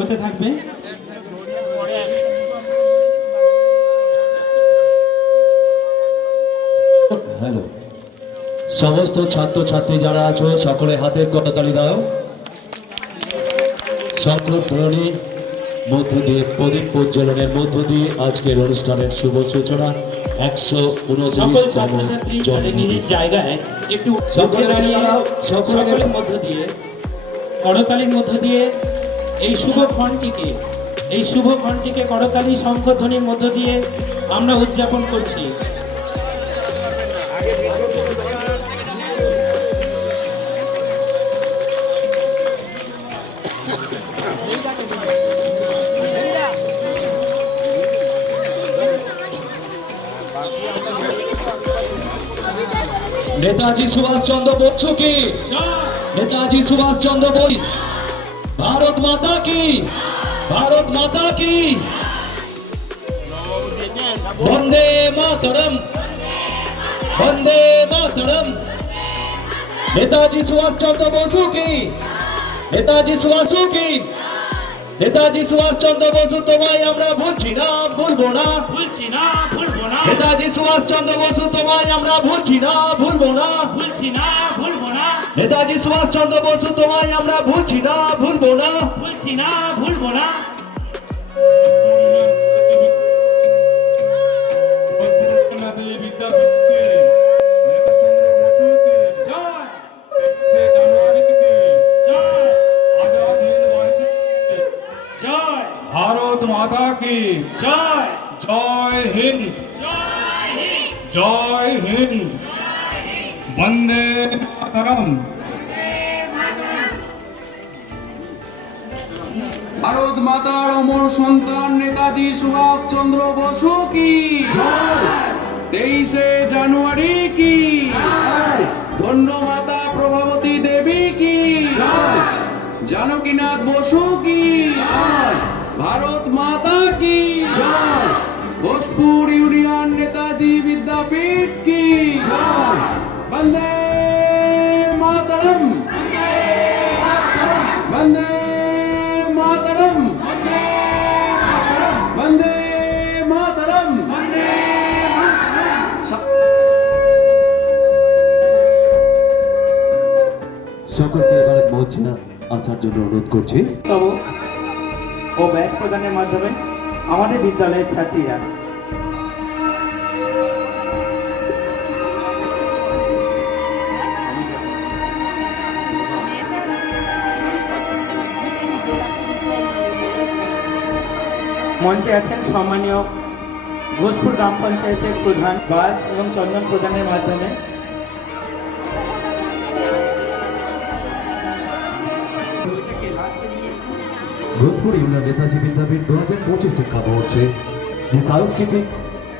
হতে থাকবে। হ্যালো, সমস্ত ছাত্রছাত্রী যারা আছো সকলে হাতের করতালি দাও। শঙ্খধ্বনির মধ্য দিয়ে প্রদীপ প্রজ্বলনের মধ্য দিয়ে আজকের অনুষ্ঠানের শুভ সূচনা। 129 নিজের জায়গায় একটু সকলের মধ্য দিয়ে করতালির মধ্য দিয়ে এই শুভ ক্ষণটিকে করতালি শঙ্খধ্বনির মধ্য দিয়ে আমরা উদযাপন করছি। নেতাজি সুভাষচন্দ্র বসু কি, নেতাজি সুভাষচন্দ্র বসু, ভারত মাতা কি, ভারত মাতা কি, বন্দে মাতরম, বন্দে মাতরম। নেতাজি সুভাষচন্দ্র বসু কি, নেতাজি সুভাষ কি, নেতাজি সুভাষচন্দ্র বসু তোমায় আমরা ভুলছি না, ভুলবো না, ভুলছি না, ভুলবো না। নেতাজি সুভাষচন্দ্র বসু তোমায় আমরা ভুলছি না, ভুলবো না, ভুলছি না, ভুলবো না। নেতাজি সুভাষচন্দ্র বসু তোমায় আমরা ভুলছি না, ভুলবো না, ভুলছি না, ভুলবো না। भारत माता की জয়, जय हिंद, जय हिंद, वंदे मातरम। ভারত মাতার অমর সন্তান নেতাজি সুভাষ চন্দ্র বসু কি, 23শে জানুয়ারি কি, ধন্য মাতা প্রভাবতী দেবী কি, জানকীনাথ বসু কি, ভারত মাতা কি, ভোজপুর ইউনিয়ন নেতাজি বিদ্যাপীঠ কি, বন্দে মাতরম, বন্দে মাতরম, বন্দে মাতরম। সকলকে এবারে মঞ্চে আসার জন্য অনুরোধ করছি। ও ব্যাচ প্রদানের মাধ্যমে আমাদের বিদ্যালয়ের ছাত্রীরা মঞ্চে আছেন সম্মানীয় ভোজপুর গ্রাম পঞ্চায়েতের প্রধান বাজ এবং চন্দন প্রদানের মাধ্যমে ভোজপুর ইউনিয়ন নেতাজি বিদ্যাপীঠ 2025 শিক্ষাবর্ষে যে সাংস্কৃতিক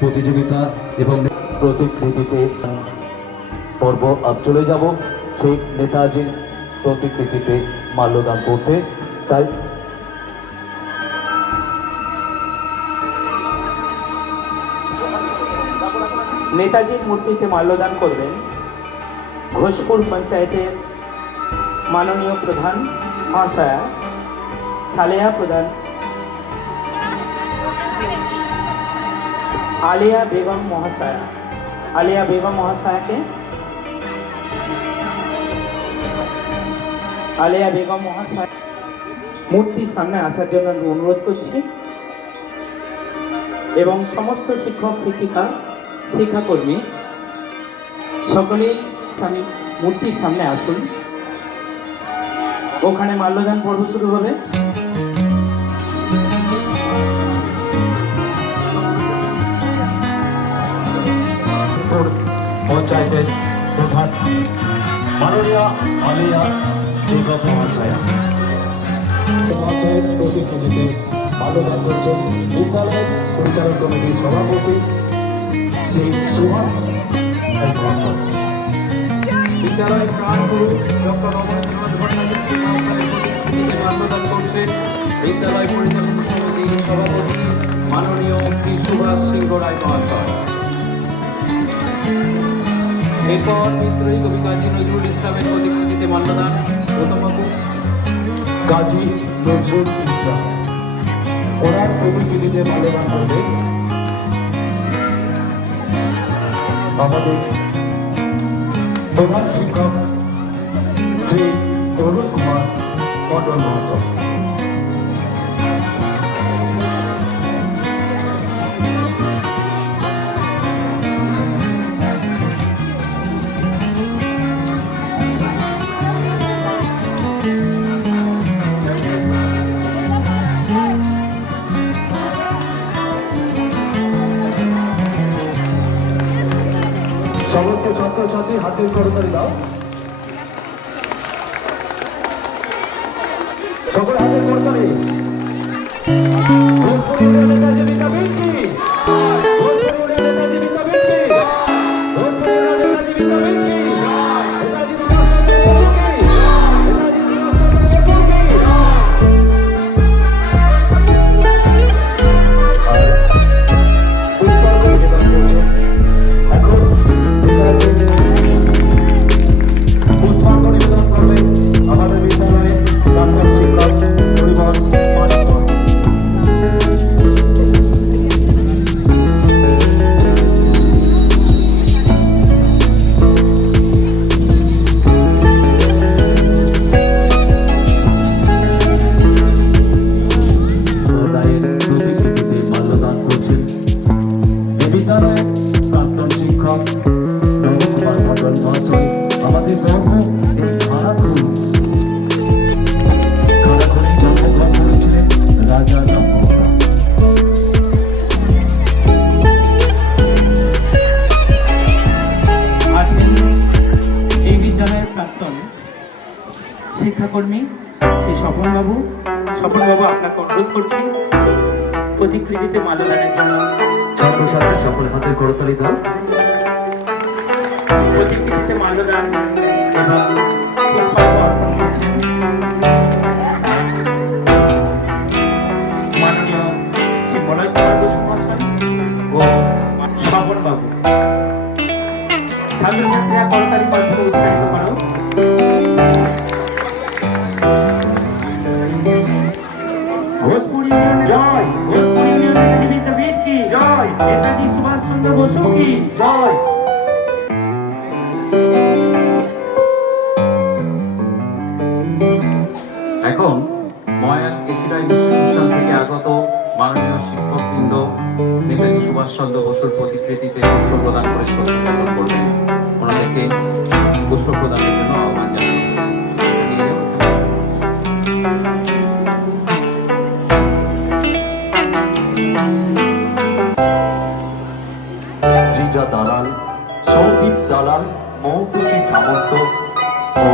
প্রতিযোগিতা এবং প্রতিকৃতিতে পর্ব আজ চলে যাব সেই নেতাজির প্রতিকৃতিতে মাল্যদান করতে। তাই নেতাজির মূর্তিতে মাল্যদান করবেন ঘোষপুর পঞ্চায়েতের মাননীয় প্রধান মহাশয়া সালেহা প্রধান আলিয়া বেগম মহাশয়া। আলিয়া বেগম মহাশয়াকে আলিয়া বেগম মহাশয় মূর্তির সামনে আসার জন্য আমি অনুরোধ করছি এবং সমস্ত শিক্ষক শিক্ষিকা শিক্ষাকর্মী সকলেই মূর্তির সামনে আসুন। ওখানে মাল্যদান পর্ব শুরু হবে। পঞ্চায়েতের প্রধান মাননীয় আলিয়া বেগম মহাশয়া পঞ্চায়েত প্রতিনিধিতে মাল্যদান করছেন বিদ্যালয়ের পরিচালক কমিটির সভাপতি শ্রী সুভাষ মহাশয়। বিদ্যালয়ের প্রাণগুরু ডক্টর রবীন্দ্রনাথ ভট্টাচার্য মাল্যদান করছেন বিদ্যালয় পরিচালন সমিতির সভাপতি মাননীয় শ্রী সুভাষ সিংহ রায় মহাশয়। এরপর বিদ্রোহী কবি কাজী নজরুল ইসলামের প্রতিকৃতিতে মাল্যদান প্রথম কাজী নজরুল ইসলাম ওনার প্রতিনিধিতে মাল্যদান করবে আমাদের প্রধান শিক্ষক শ্রী অরুণ কুমার মন্ডল মহাশয়। সমস্ত ছাত্রছাত্রী হাতের করতালি দাও, সকল হাতের করতালি। ভোজপুরি নেতাজি বিকাবিন কি, ভোজপুরি নেতাজি বিকাবিন কি, ভোজপুরি নেতাজি বিকাবিন কি, নেতাজি সুভাষচন্দ্র বসু কি, নেতাজি সুভাষচন্দ্র বসু কি। আর পুষ্পাঞ্জলি নিবেদন করছে এখন পুষ্পাঞ্জলি নিবেদন করবে আমাদের বিদ্যালয়ে ডাক্তার শিক্ষক পরিবহন মানিক দাস। মাল্যদান করছেন বিদ্যালয়ের প্রাক্তন শিক্ষক নবকুমার মন্ডল মহাশয়। আমাদের গর্ব এই খানাখুলি জন্মগ্রহণ করেছিলেন রাজা রামমোহন রায়। আছেন এই বিদ্যালয়ের প্রাক্তন শিক্ষাকর্মী শ্রী স্বপনবাবু। স্বপনবাবু, আপনাকে অনুরোধ করছি প্রতিকৃতিতে মাল্যদানের জন্য। ছাত্রছাত্রী সকল হাতের করতালি দাও। প্রতিকৃতিতে মাল্যদান এবং পুষ্পার্ঘ্য অর্পণ করছেন মাননীয় শ্রী মলয় কুমার বসু মহাশয় ও স্বপনবাবু। ছাত্রছাত্রীরা করতালির মাধ্যমে উৎসাহিত করো। ভোজপুরি জয়, ভোজপুরি ইউনিয়নের বিদ্যাপীঠ কি জয়, নেতাজি সুভাষচন্দ্র বসু কি জয়। এখন ময়াল এশিয়ান ইনস্টিটিউশন থেকে আগত মাননীয় শিক্ষকবৃন্দ নেতাজি সুভাষচন্দ্র বসুর প্রতিকৃতিতে পুষ্প প্রদান করে শ্রদ্ধা জ্ঞাপন করবেন। ওনাদেরকে পুষ্প প্রদানের জন্য আহ্বান জানানো হচ্ছে। নিয়ে যাবো। রিজা দালাল, সৌদীপ দালাল, মৌটুচি সামন্ত ও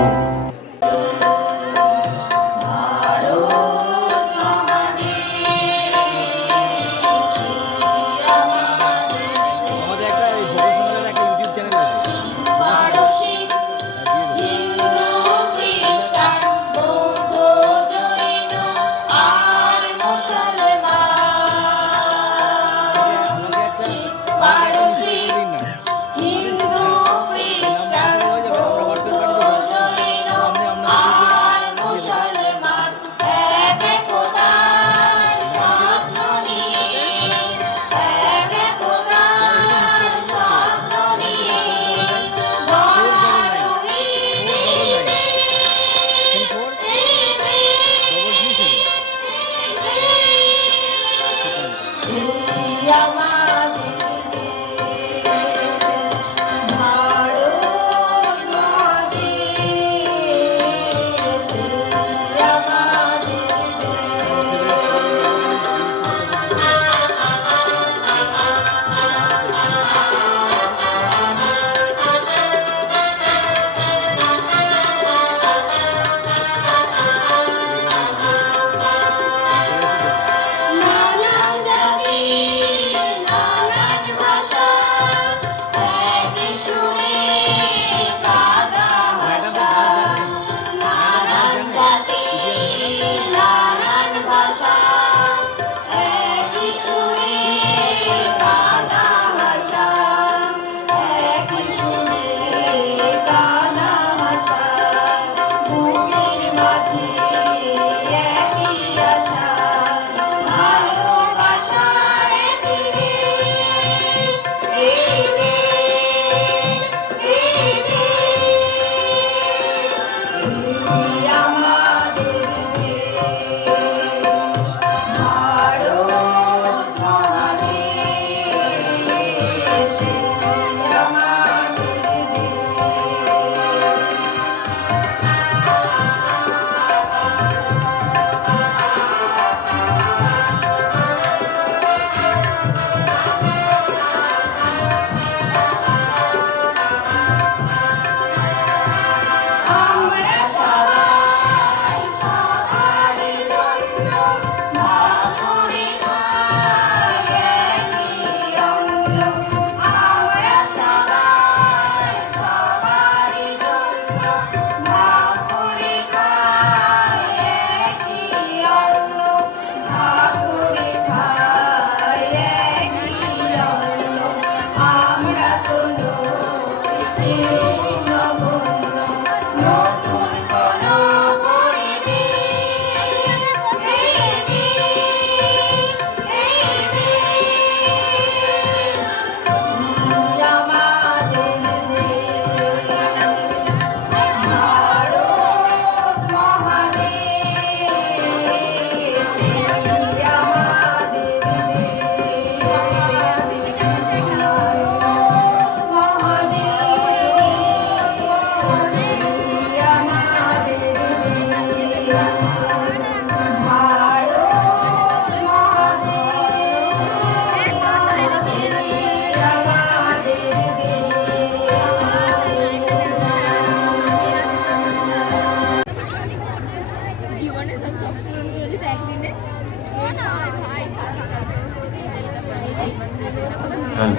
জীবনে সব যদি একদিনে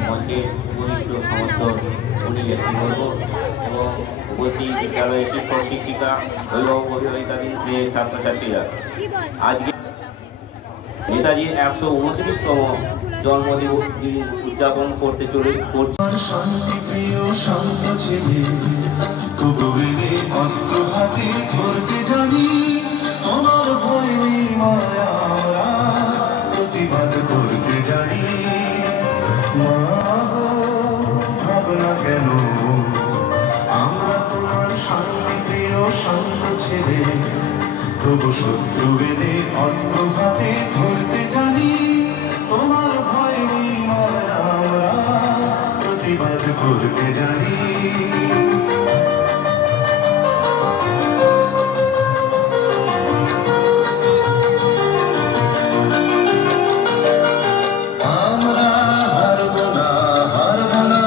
মঞ্চে উপবিষ্ট সমস্ত সুনীলে কি বলবো এবং উপস্থিত বিদ্যালয়ের শিক্ষক শিক্ষিকা অভিভাবক অভিভাবিকাধীন সে ছাত্রছাত্রীরা আজকে নেতাজির 129তম জন্মদিন উদযাপন করছে শান্তিপ্রিয় শান্ত ছেলে কবুরে অস্ত্র হাতে ধরতে জানি তোমার ভয় নেই মায়া আমরা প্রতিবাদ করতে জানি মা ভাবনা কেন আমরা তোমার শান্তিপ্রিয় শান্ত ছেলে তবু শত্রু বেদে অস্ত্র হাতে ধরতে জানি তোমার ভয় নেই মায়া আমরা প্রতিবাদ করতে জানি আমরা হারব না হারব না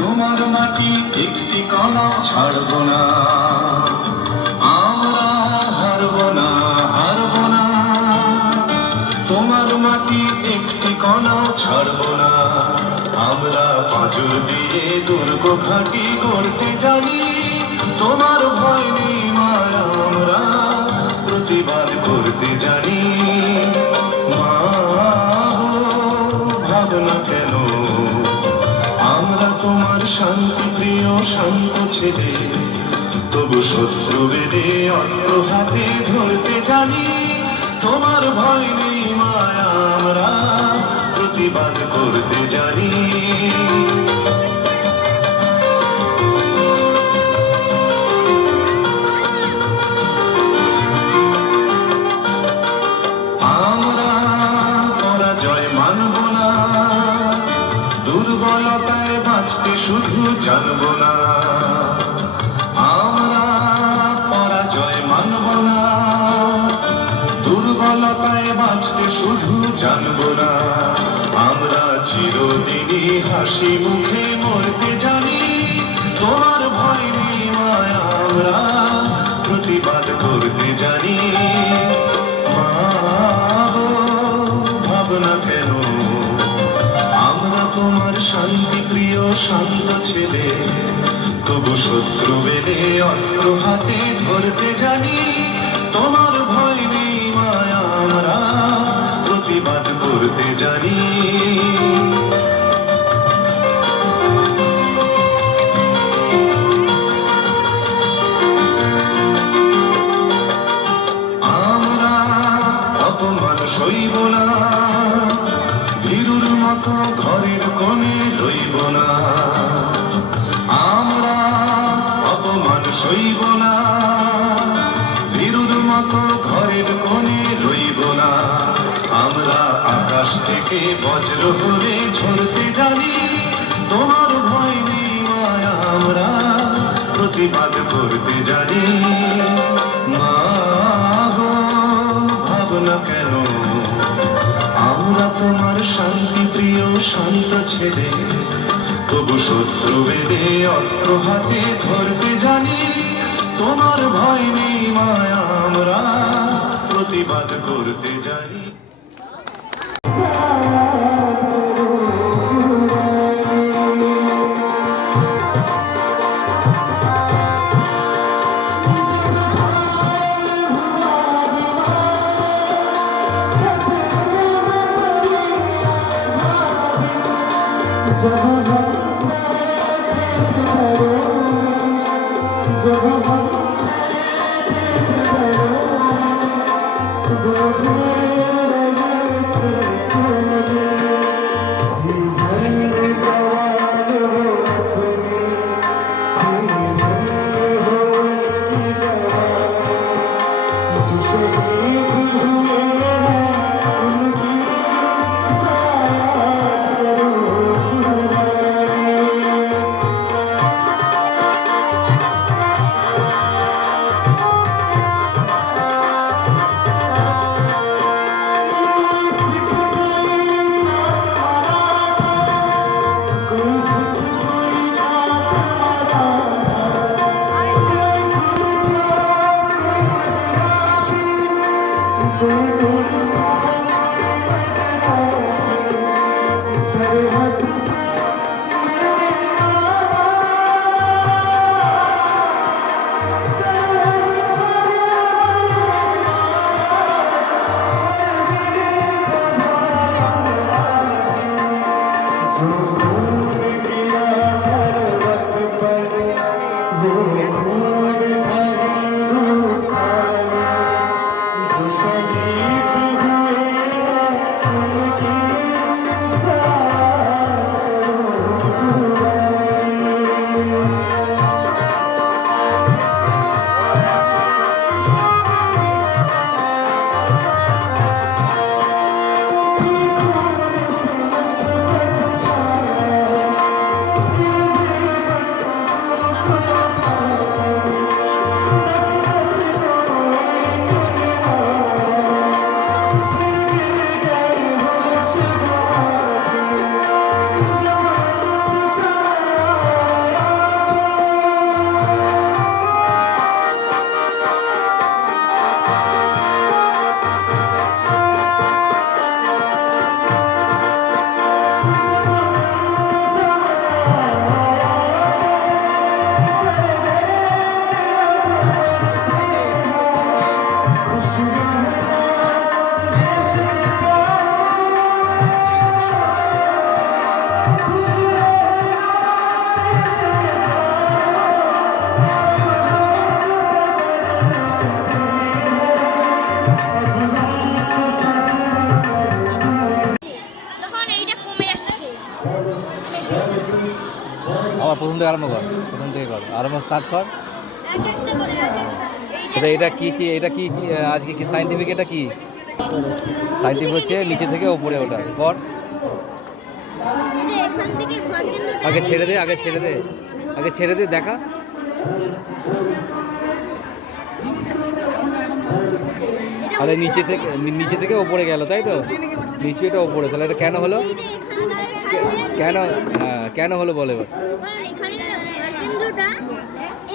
তোমার মাটি একটি কণা ছাড়ব না আমরা হারব না হারব না তোমার মাটি একটি কণা ছাড়ব না আমরা পাঁচর দিয়ে দুর্গ ঘাঁটি করতে জানি তোমার ভয় নেই মায়া আমরা প্রতিবাদ করতে জানি মা ভাবনা কেন আমরা তোমার শান্তিপ্রিয় শান্ত ছেলে তবু শত্রু বেদে অস্ত্র হাতে ধরতে জানি তোমার ভয় নেই মায়া আমরা প্রতিবাদ করতে জানি আমরা পরাজয় মানব না দুর্বলতায় বাঁচতে শুধু জানব না আমরা পরাজয় মানব না দুর্বলতায় বাঁচতে শুধু জানব না আমরা চিরদিনই হাসি মুখে মরতে জানি তোমার ভয় নেই মায়া আমরা প্রতিবাদ করতে জানি মা ভাবনা কেন আমরা তোমার শান্তিপ্রিয় শান্ত ছেলে তবু শত্রু বেদে অস্ত্র হাতে ধরতে জানি তোমার ভয় নেই মায়া আমরা প্রতিবাদ করতে জানি আমরা অপমান সইব না ভীরুর মতো ঘরের কোণে রইব না আমরা অপমান সইব না ভীরুর মতো ঘরের কোণে রইব না আমরা আকাশ থেকে বজ্র করে ঝরতে জানি তোমার ভয় নেই মায়া আমরা প্রতিবাদ করতে জানি মা গো ভাবনা কেন আমরা তোমার শান্তিপ্রিয় শান্ত ছেলে তবু শত্রু বেদে অস্ত্র হাতে ধরতে জানি তোমার ভয় নেই মায়া আমরা প্রতিবাদ করতে যাই। আবার প্রথম থেকে আরম্ভ কর, প্রথম থেকে কর, আরম্ভ স্টার্ট কর। এটা কি কি এটা কি কি আজকে কি সাইন্টিফিক? এটা কি সাইন্টিফিক হচ্ছে নিচে থেকে ওপরে ওটা কর। আগে ছেড়ে দে, আগে ছেড়ে দে, আগে ছেড়ে দে, দেখা। আরে নিচে থেকে ওপরে গেল, তাই তো? নিচে এটা ওপরে, তাহলে এটা কেন হলো? কেন? হ্যাঁ, কেন হলো বলে এবার।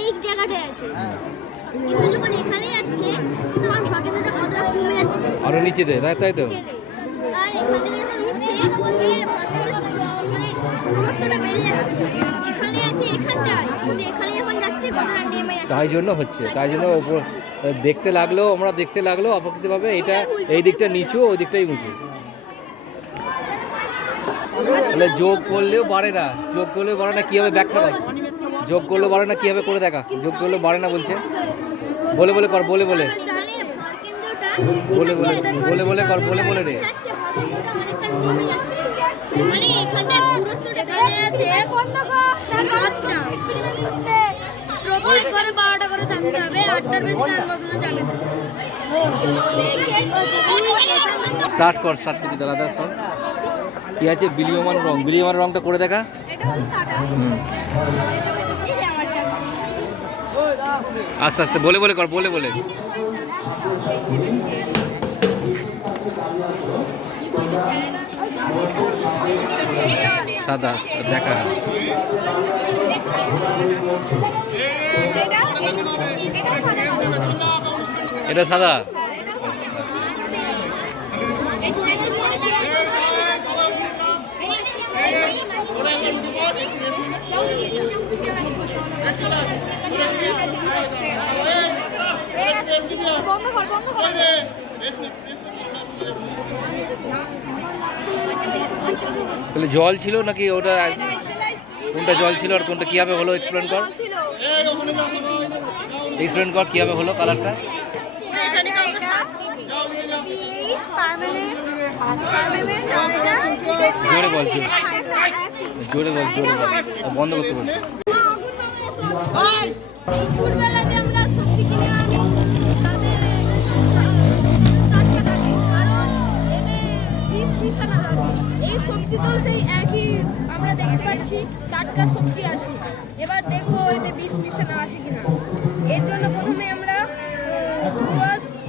এই জায়গাটায় আছে, কিন্তু যখন এখানে যাচ্ছে তখন সকেন্দ্রটা কতটা কমে যাচ্ছে, আরো নিচে দে, তাই তো? আর এখান থেকে যখন উঠছে মানে দূরত্বটা বেড়ে যাচ্ছে। এখানে আছে এখানটায়, কিন্তু এখানে যখন যাচ্ছে কতটা নেমে যাচ্ছে। তাই জন্য হচ্ছে, তাই জন্য ওপর দেখতে লাগলো, আমরা দেখতে লাগলো অপেক্ষিতভাবে এটা এই দিকটা নিচু, ওই দিকটাই উঁচু। তাহলে যোগ করলেও বাড়ে না, যোগ করলেও বাড়ে না, কীভাবে ব্যাখ্যা কর? যোগ করলেও বাড়ে না, কীভাবে করে দেখা? যোগ করলেও বাড়ে না বলছে, বলে বলে কর, বলে বলে বলে বলে বলে বলে কর, বলে বলে রে। মানে এখানটা দূরত্বটা বেড়ে আছে 7টা, প্রত্যেক ঘরে 12টা করে থাকতে হবে, 8টার বেশি গান বসানো যাবে না। স্টার্ট কর, স্টার্ট করছি দাদা, দাস কর। কি আছে? বিলীয়মান রং, বিলীয়মান রংটা করে দেখা। আস্তে আস্তে বলে বলে কর, বলে বলে। সাদা দেখা, এটা সাদা। বন্ধ কর বন্ধ কর তাহলে জল ছিল নাকি ওটা কোনটা জল ছিল আর কোনটা কীভাবে হলো এক্সপ্লেন কর এক্সপ্লেন কর কীভাবে হলো কালারটা জোরে বল জোরে বল বন্ধ করতে বল দুপুরবেলাতে আমরা সবজি কিনে আনি তাদের টাটকা থাকে কারণ এতে বিষ মিশানো থাকে এই সবজি তো সেই একই আমরা দেখতে পাচ্ছি টাটকা সবজি আছে এবার দেখবো এতে বিষ মিশানো আছে কিনা এর জন্য প্রথমে আমরা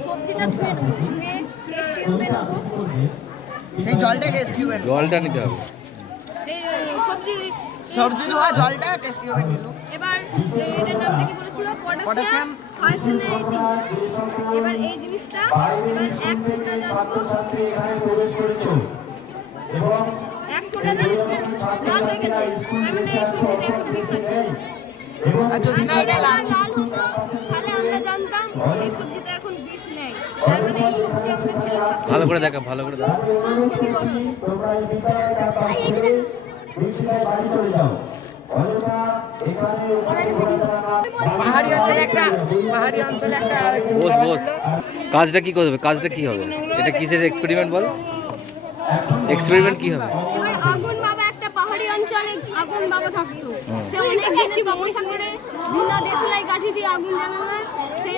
সবজিটা ধুয়ে নেবো ধুয়ে টেস্ট টিউবে নেবো এই জলটা টেস্ট টিউবে জলটা নিতে হবে এই সবজি ধোয়া জলটা টেস্ট টিউবে নিল এবার এটার নামটা কি বলেছিল পটাশিয়াম ফার্সিনেটিং এবার এই জিনিসটা এবার এক ফোঁটা এক ফোঁটা দিয়েছে লাল হয়ে গেছে মানে এই সবজিতে এখন বিষ আছে আর যদি না এটা লাল হতো তাহলে আমরা জানতাম এই সবজিতে এখন বিষ নেই তার মানে এই সবজি আমাদের খেলে স্বাস্থ্য ভালো করে দেখা ভালো করে দেখা ক্ষতি করছে পাহাড়ি অঞ্চলে একটা বস বস কাজটা কি করবে কাজটা কি হবে এটা কিসের এক্সপেরিমেন্ট বল এক্সপেরিমেন্ট কি হবে এবার আগুন বাবা একটা পাহাড়ি অঞ্চলে আগুন বাবা থাকতো সে অনেক দিনে তপস্যা করে ভিন্ন দেশলাই কাঠি দিয়ে আগুন জ্বালানোর সে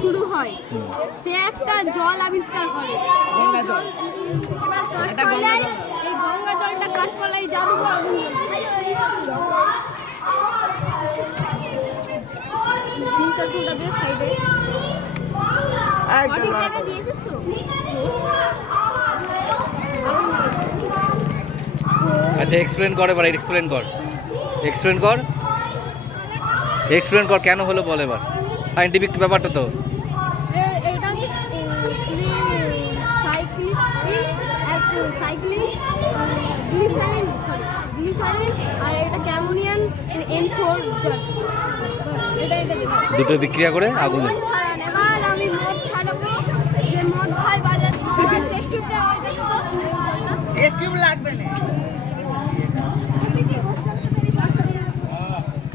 শুরু হয় সে একটা জল আবিষ্কার করে গঙ্গা জল এবার কাঠকলাই এই গঙ্গা জলটা কাঠকলাই জাদু আগুন তিন চার ফোঁটা দিয়ে সাইডে সঠিক জায়গায় দিয়েছিস তো আগুন জ্বলছে। আচ্ছা এক্সপ্লেন কর এবার এক্সপ্লেন কর এক্সপ্লেন কর এক্সপ্লেন কর কেন হলো বল এবার সায়েন্টিফিক ব্যাপারটা তো এটা হচ্ছে সাইক্লিং গ্লিসারিন আর এটা ক্যামোনিয়ান N4 জল এটা দেখা দুটো বিক্রিয়া করে আগুন হয়। ছাড়ান এবার আমি মদ ছাড়াবো যে মদ খাই বাজারে টেস্ট টিউবটা টেস্ট টিউব লাগবে না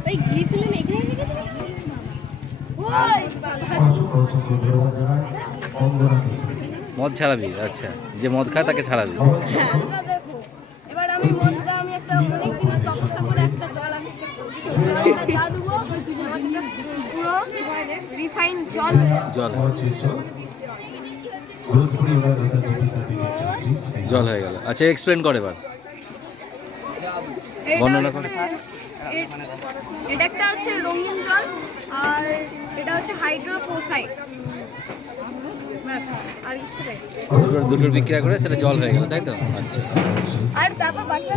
ওই গ্লিসারিন এখানে রেখেছে মদ ছাড়াবি আচ্ছা যে মদ খায় তাকে ছাড়াবি হ্যাঁ এটা দেখো এবার আমি মদটা আমি একটা অনেক দিনে তপস্যা করে একটা জল আবিষ্কার করেছি জলটা যা দেবো মদটা পুরো রিফাইন জল জল জল হয়ে গেল আচ্ছা এক্সপ্লেন কর এবার বর্ণনা কর এটা একটা হচ্ছে রঙিন জল আর এটা হচ্ছে হাইড্রোপোসাইড আর কিছু নেই দুটোর বিক্রিয়া করে সেটা জল হয়ে গেল তাই তো আচ্ছা আর তারপর বাকিটা